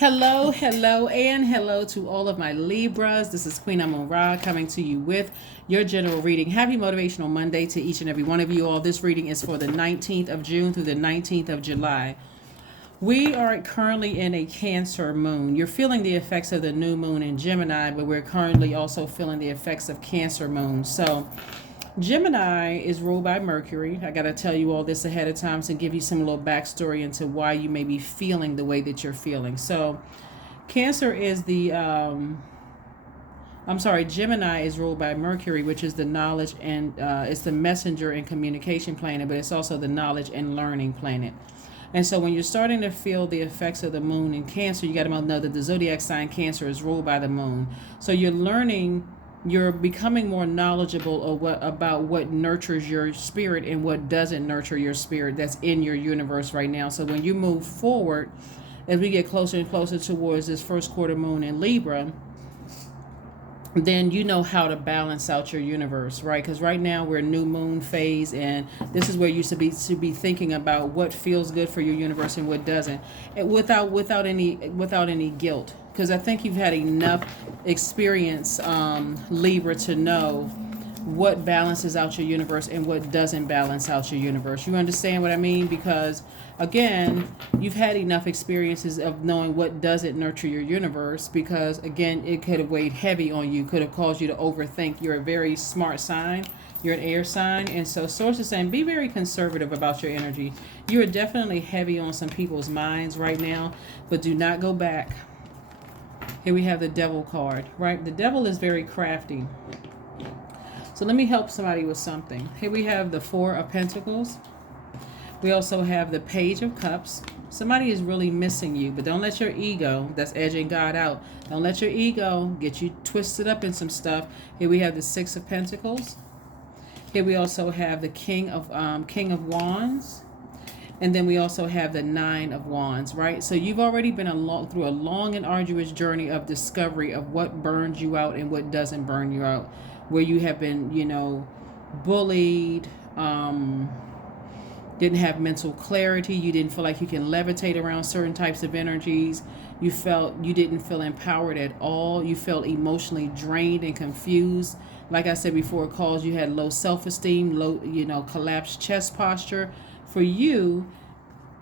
Hello, hello, and hello to all of my Libras. This is Queen Amun Ra coming to you with your general reading. Happy Motivational Monday to each and every one of you all. This reading is for the 19th of June through the 19th of July. We are currently in a Cancer moon. You're feeling the effects of the new moon in Gemini, but we're currently also feeling the effects of Cancer moon. So Gemini is ruled by Mercury. I got to tell you all this ahead of time to give you some little backstory into why you may be feeling the way that you're feeling. So, Cancer is Gemini is ruled by Mercury, which is the knowledge and it's the messenger and communication planet, but it's also the knowledge and learning planet. And so when you're starting to feel the effects of the moon in Cancer, you got to know that the zodiac sign Cancer is ruled by the moon. So you're becoming more knowledgeable about what nurtures your spirit and what doesn't nurture your spirit that's in your universe right now. So when you move forward, as we get closer and closer towards this first quarter moon in Libra, then you know how to balance out your universe, right? Because right now we're new moon phase, and this is where you should be thinking about what feels good for your universe and what doesn't, and without any guilt. Because I think you've had enough experience, Libra, to know what balances out your universe and what doesn't balance out your universe. You understand what I mean? Because again, you've had enough experiences of knowing what doesn't nurture your universe, because again, it could have weighed heavy on you, could have caused you to overthink. You're a very smart sign. You're an air sign. And so source is saying be very conservative about your energy. You are definitely heavy on some people's minds right now, but do not go back. Here we have the devil card, right? The devil is very crafty. So let me help somebody with something. Here we have the Four of Pentacles. We also have the Page of Cups. Somebody is really missing you, but don't let your ego, that's edging God out, don't let your ego get you twisted up in some stuff. Here we have the Six of Pentacles. Here we also have the King of Wands. And then we also have the Nine of Wands, right? So you've already been through a long and arduous journey of discovery of what burns you out and what doesn't burn you out. Where you have been, bullied, didn't have mental clarity. You didn't feel like you can levitate around certain types of energies. You didn't feel empowered at all. You felt emotionally drained and confused. Like I said before, calls you had low self-esteem, low, collapsed chest posture. For you,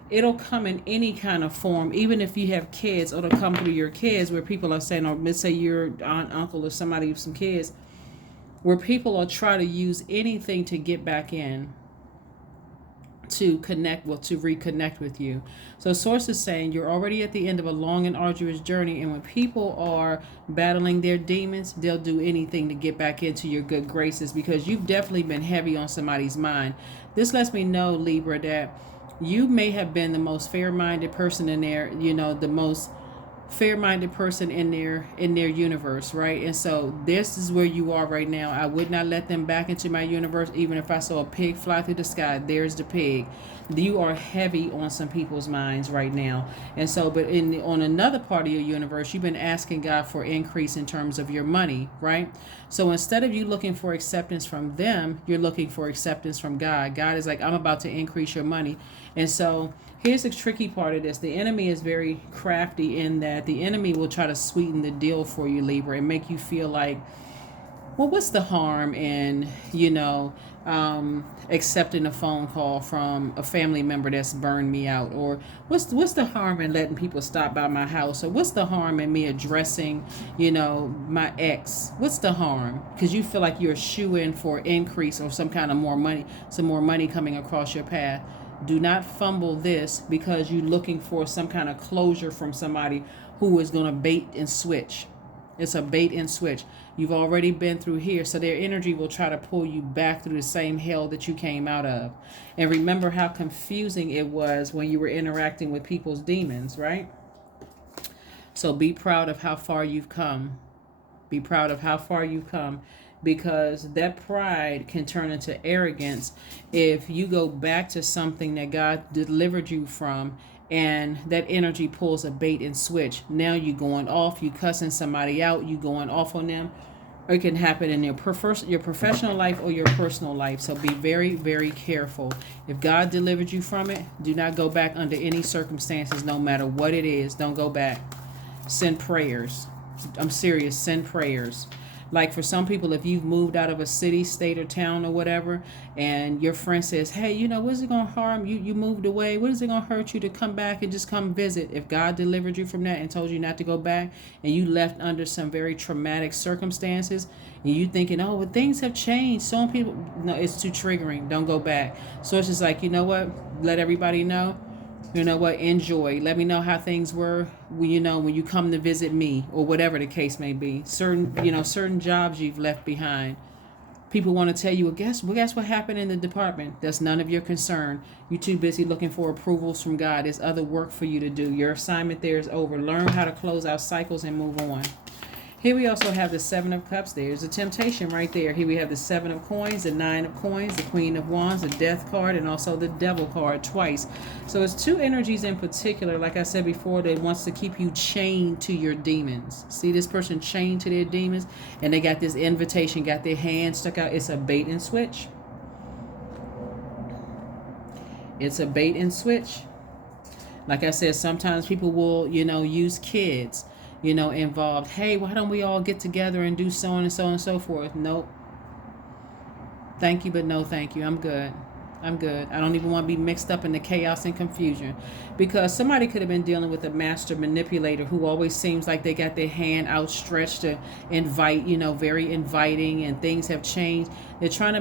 it'll come in any kind of form. Even if you have kids, it'll come through your kids, where people are saying, or let's say your aunt, uncle, or somebody with some kids, where people will try to use anything to get back in to reconnect with you. So source is saying you're already at the end of a long and arduous journey, and when people are battling their demons, they'll do anything to get back into your good graces, because you've definitely been heavy on somebody's mind. This lets me know, Libra, that you may have been the most fair-minded person in there, the most fair-minded person in their universe, right? And so this is where you are right now. I would not let them back into my universe, even if I saw a pig fly through the sky. There's the pig. You are heavy on some people's minds right now. And so, but on another part of your universe, you've been asking God for increase in terms of your money, right? So instead of you looking for acceptance from them, you're looking for acceptance from God. God is like, I'm about to increase your money. And so here's the tricky part of this. The enemy is very crafty in that the enemy will try to sweeten the deal for you, Libra, and make you feel like, well, what's the harm in, accepting a phone call from a family member that's burned me out? Or what's the harm in letting people stop by my house? Or what's the harm in me addressing, my ex? What's the harm? Because you feel like you're a shoo-in for increase or some more money coming across your path. Do not fumble this, because you're looking for some kind of closure from somebody who is going to bait and switch. It's a bait and switch. You've already been through here, so their energy will try to pull you back through the same hell that you came out of. And remember how confusing it was when you were interacting with people's demons, right? So be proud of how far you've come. Be proud of how far you've come, because that pride can turn into arrogance if you go back to something that God delivered you from, and that energy pulls a bait and switch. Now you going off, you cussing somebody out, you going off on them. Or it can happen in your professional life or your personal life. So be very, very careful. If God delivered you from it, do not go back under any circumstances, no matter what it is. Don't go back. Send prayers. I'm serious. Send prayers. Like for some people, if you've moved out of a city, state, or town or whatever, and your friend says, hey, what is it going to harm you? You moved away. What is it going to hurt you to come back and just come visit? If God delivered you from that and told you not to go back, and you left under some very traumatic circumstances, and you thinking, oh, well, things have changed. Some people, no, it's too triggering. Don't go back. So it's just like, you know what? Let everybody know. You know what? Enjoy. Let me know how things were when you come to visit me, or whatever the case may be. Certain jobs you've left behind. People want to tell you, well, guess what happened in the department? That's none of your concern. You're too busy looking for approvals from God. There's other work for you to do. Your assignment there is over. Learn how to close out cycles and move on. Here we also have the Seven of Cups. There's a temptation right there. Here we have the Seven of Coins, the Nine of Coins, the Queen of Wands, the Death card, and also the Devil card twice. So it's two energies in particular, like I said before, that wants to keep you chained to your demons. See this person chained to their demons, and they got this invitation, got their hand stuck out. It's a bait and switch. It's a bait and switch. Like I said, sometimes people will, use kids, involved. Hey, why don't we all get together and do so and so and so forth? Nope. Thank you, but no thank you. I'm good. I don't even want to be mixed up in the chaos and confusion, because somebody could have been dealing with a master manipulator who always seems like they got their hand outstretched to invite, very inviting, and things have changed. They're trying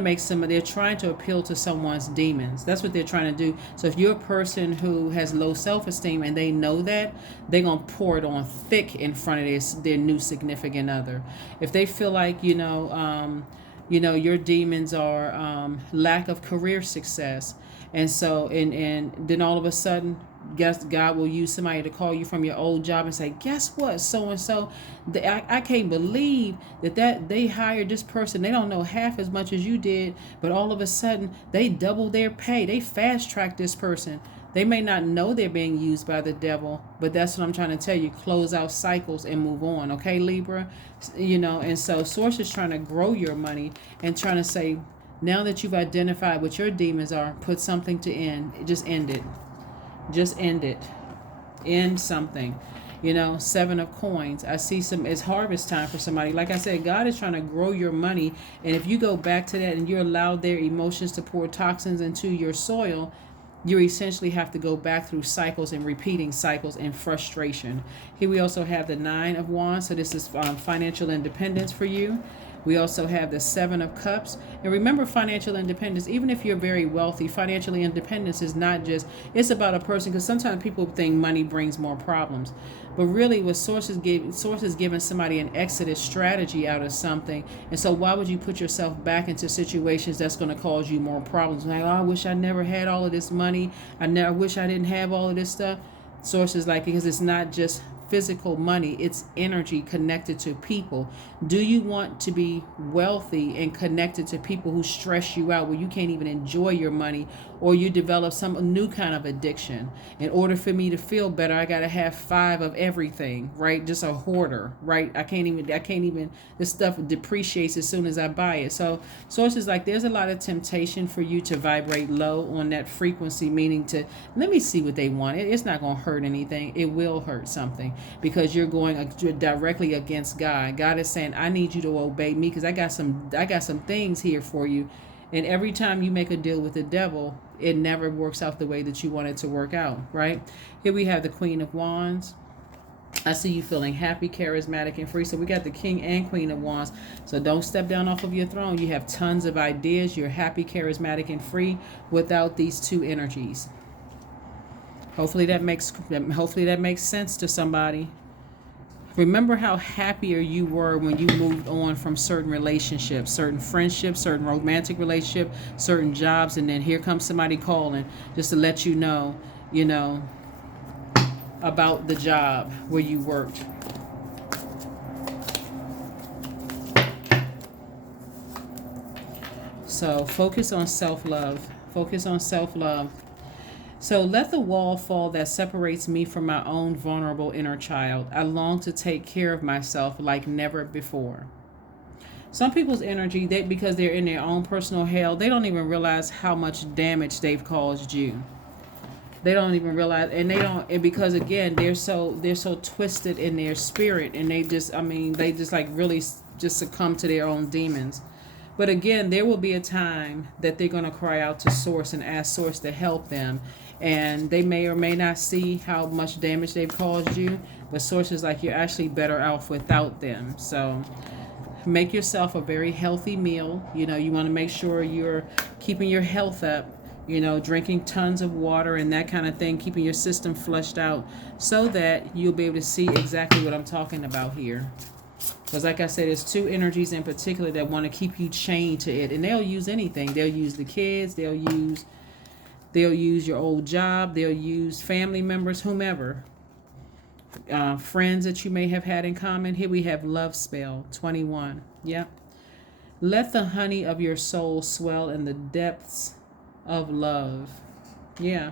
to appeal to someone's demons. That's what they're trying to do. So if you're a person who has low self-esteem and they know that, they're going to pour it on thick in front of their new significant other. If they feel like, your demons are lack of career success. And so, and then all of a sudden, guess God will use somebody to call you from your old job and say, guess what, so-and-so, I can't believe that they hired this person. They don't know half as much as you did, but all of a sudden, they double their pay. They fast-tracked this person. They may not know they're being used by the devil, but that's what I'm trying to tell you. Close out cycles and move on. Okay, Libra? And so Source is trying to grow your money and trying to say, now that you've identified what your demons are, put something to end. Just end it. Just end it. End something. Seven of Coins. I see it's harvest time for somebody. Like I said, God is trying to grow your money. And if you go back to that and you allow their emotions to pour toxins into your soil, you essentially have to go back through cycles and repeating cycles and frustration. Here we also have the Nine of Wands. So this is financial independence for you. We also have the Seven of Cups. And remember, financial independence, even if you're very wealthy, financial independence is not just, it's about a person, because sometimes people think money brings more problems. But really, what Source is giving somebody an exodus strategy out of something. And so why would you put yourself back into situations that's going to cause you more problems? Like, oh, I wish I never had all of this money. I wish I didn't have all of this stuff. Source is like, because it's not just physical money, it's energy connected to people. Do you want to be wealthy and connected to people who stress you out, where you can't even enjoy your money, or you develop some new kind of addiction? In order for me to feel better, I got to have 5 of everything, right? Just a hoarder, right? I can't even, this stuff depreciates as soon as I buy it. So Source is like, there's a lot of temptation for you to vibrate low on that frequency, meaning to, let me see what they want. It's not going to hurt anything. It will hurt something, because you're going directly against God. God is saying, I need you to obey me, because I got some things here for you. And every time you make a deal with the devil, it never works out the way that you want it to work out, right? Here we have the Queen of Wands. I see you feeling happy, charismatic, and free. So we got the King and Queen of Wands. So don't step down off of your throne. You have tons of ideas. You're happy, charismatic, and free without these two energies. Hopefully that makes sense to somebody. Remember how happier you were when you moved on from certain relationships, certain friendships, certain romantic relationships, certain jobs, and then here comes somebody calling just to let you know, about the job where you worked. So focus on self-love. Focus on self-love. So let the wall fall that separates me from my own vulnerable inner child. I long to take care of myself like never before. Some people's energy, because they're in their own personal hell, they don't even realize how much damage they've caused you. They don't even realize, and they don't, and because again, they're so twisted in their spirit, and they just, I mean, they just like really just succumb to their own demons. But again, there will be a time that they're going to cry out to Source and ask Source to help them. And they may or may not see how much damage they've caused you. But Source is like, you're actually better off without them. So make yourself a very healthy meal. You know, you want to make sure you're keeping your health up. You know, drinking tons of water and that kind of thing. Keeping your system flushed out so that you'll be able to see exactly what I'm talking about here. Because like I said, there's two energies in particular that want to keep you chained to it. And they'll use anything. They'll use the kids. They'll use your old job. They'll use family members, whomever. Friends that you may have had in common. Here we have love spell, 21. Yep. Let the honey of your soul swell in the depths of love. Yeah.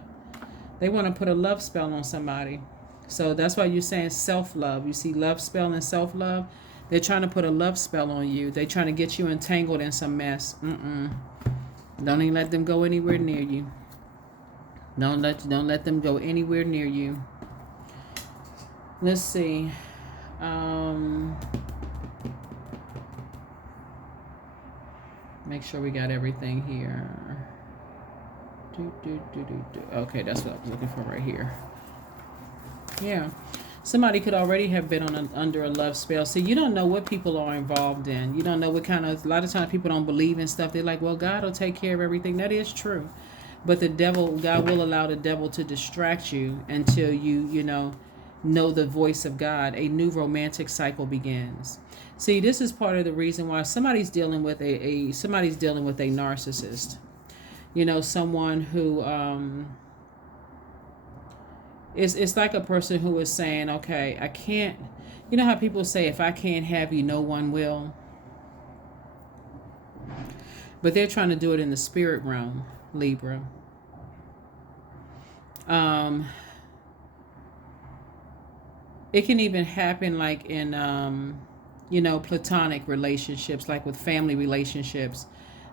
They want to put a love spell on somebody. So that's why you're saying self-love. You see love spell and self-love. They're trying to put a love spell on you. They're trying to get you entangled in some mess. Don't even let them go anywhere near you. Don't let them go anywhere near you. Let's see. Make sure we got everything here. Okay, that's what I was looking for right here. Yeah. Somebody could already have been under a love spell. See, you don't know what people are involved in. You don't know what kind of, a lot of times people don't believe in stuff. They're like, well, God will take care of everything. That is true. But God will allow the devil to distract you until you know the voice of God. A new romantic cycle begins. See, this is part of the reason why somebody's dealing with a narcissist. You know, someone who, it's like a person who is saying, okay, I can't, you know how people say, if I can't have you, no one will. But they're trying to do it in the spirit realm, Libra. It can even happen like in, platonic relationships, like with family relationships.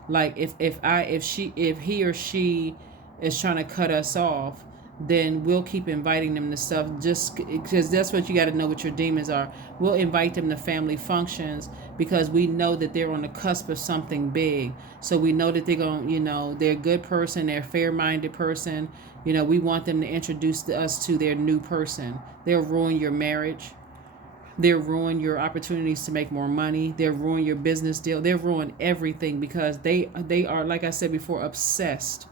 Like if he or she is trying to cut us off, then we'll keep inviting them to stuff just because that's what you got to know what your demons are. We'll invite them to family functions because we know that they're on the cusp of something big. So we know that they're going, they're a good person, they're a fair-minded person. We want them to introduce us to their new person. They'll ruin your marriage. They'll ruin your opportunities to make more money. They'll ruin your business deal. They'll ruin everything because they are, like I said before, obsessed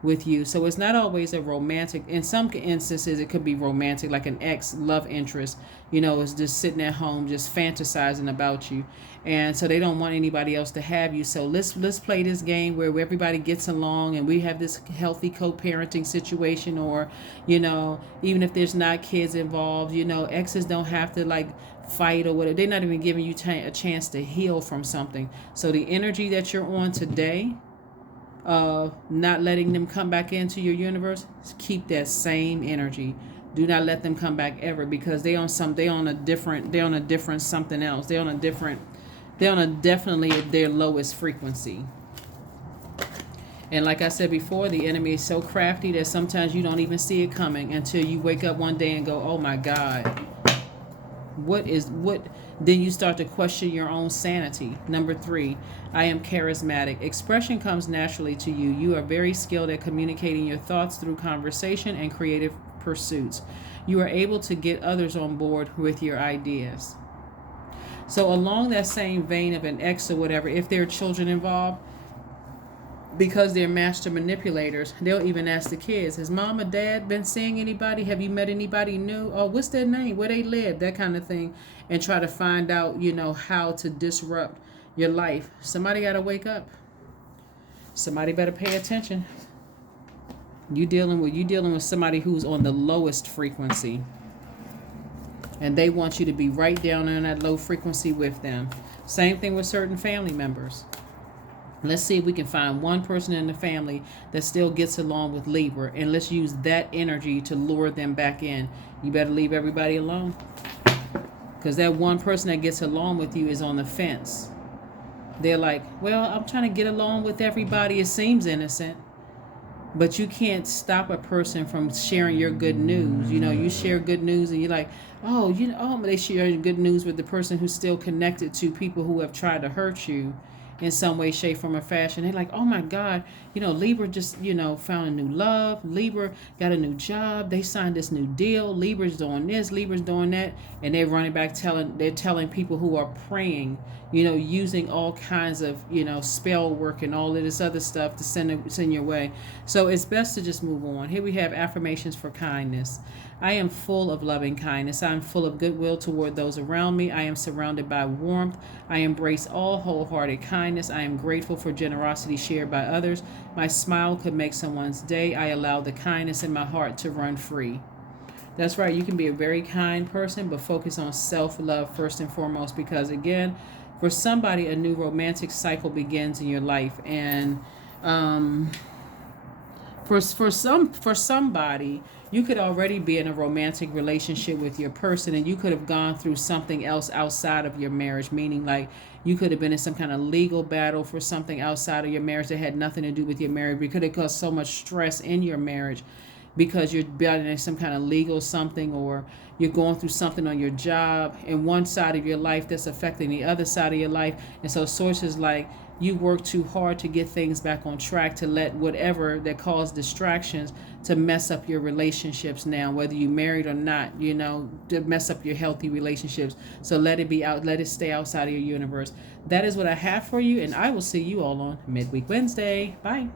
with you. So it's not always a romantic. In some instances, it could be romantic, like an ex love interest, is just sitting at home, just fantasizing about you. And so they don't want anybody else to have you. So let's play this game where everybody gets along and we have this healthy co-parenting situation, or, even if there's not kids involved, exes don't have to like fight or whatever. They're not even giving you a chance to heal from something. So the energy that you're on today, not letting them come back into your universe, keep that same energy. Do not let them come back ever, because they're on a different something else. They're on definitely their lowest frequency. And like I said before, the enemy is so crafty that sometimes you don't even see it coming until you wake up one day and go, oh my God, what? Then you start to question your own sanity. Number 3, I am charismatic. Expression comes naturally to you. You are very skilled at communicating your thoughts through conversation and creative pursuits. You are able to get others on board with your ideas. So along that same vein of an ex or whatever, if there are children involved, because they're master manipulators, they'll even ask the kids, has mom or dad been seeing anybody? Have you met anybody new? Oh, what's their name? Where they live? That kind of thing. And try to find out, how to disrupt your life. Somebody got to wake up. Somebody better pay attention. You dealing with somebody who's on the lowest frequency. And they want you to be right down on that low frequency with them. Same thing with certain family members. Let's see if we can find one person in the family that still gets along with Libra, and let's use that energy to lure them back in. You better leave everybody alone, because that one person that gets along with you is on the fence. They're like, well, I'm trying to get along with everybody. It seems innocent. but you can't stop a person from sharing your good news. You know, you share good news and you're like, oh, you know, oh, they share good news with the person who's still connected to people who have tried to hurt you in some way, shape, form, or fashion. They're like, oh my God, you know, Libra just, you know, found a new love. Libra got a new job. They signed this new deal. Libra's doing this, Libra's doing that. And they're running back they're telling people who are praying, you know, using all kinds of, you know, spell work and all of this other stuff to send your way. So it's best to just move on. Here we have affirmations for kindness. I am full of loving kindness. I am full of goodwill toward those around me. I am surrounded by warmth. I embrace all wholehearted kindness. I am grateful for generosity shared by others. My smile could make someone's day. I allow the kindness in my heart to run free. That's right. You can be a very kind person, but focus on self-love first and foremost, because again, for somebody, a new romantic cycle begins in your life. And for somebody, you could already be in a romantic relationship with your person, and you could have gone through something else outside of your marriage, meaning like you could have been in some kind of legal battle for something outside of your marriage that had nothing to do with your marriage. It could have caused so much stress in your marriage because you're battling some kind of legal something, or you're going through something on your job in one side of your life that's affecting the other side of your life. And so sources like, you work too hard to get things back on track, to let whatever that caused distractions to mess up your relationships now, whether you married or not, you know, to mess up your healthy relationships. So let it be out, let it stay outside of your universe. That is what I have for you, and I will see you all on Midweek Wednesday. Bye.